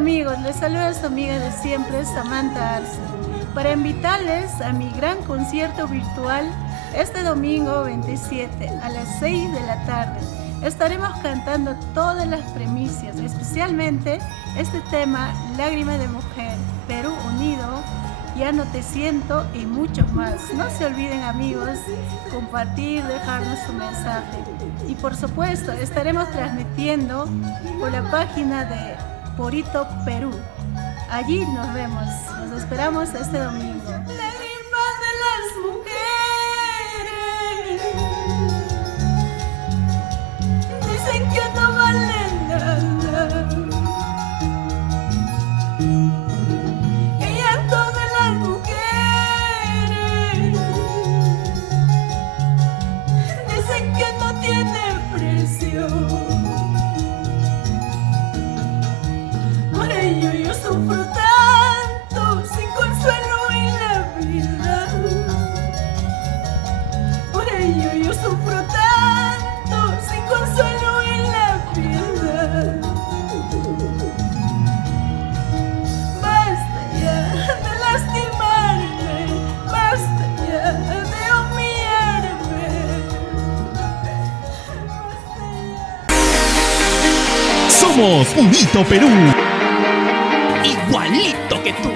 amigos, les saluda a su amiga de siempre, Samantha Arce, para invitarles a mi gran concierto virtual este domingo 27 a las 6 de la tarde. Estaremos cantando todas las primicias, especialmente este tema Lágrima de Mujer, Perú Unido, Ya no te siento y muchos más. No se olviden, amigos, compartir, dejarnos su mensaje. Y por supuesto, estaremos transmitiendo por la página de Porito Perú. Allí nos vemos. Nos esperamos este domingo. Lágrimas de las mujeres dicen que no valen nada. El llanto de las mujeres dicen que no tiene precio. Por ello yo sufro tanto, sin consuelo en la vida. Por ello yo sufro tanto, sin consuelo en la vida. Basta ya de lastimarme, basta ya de humillarme. Somos Unito Perú, igualito que tú.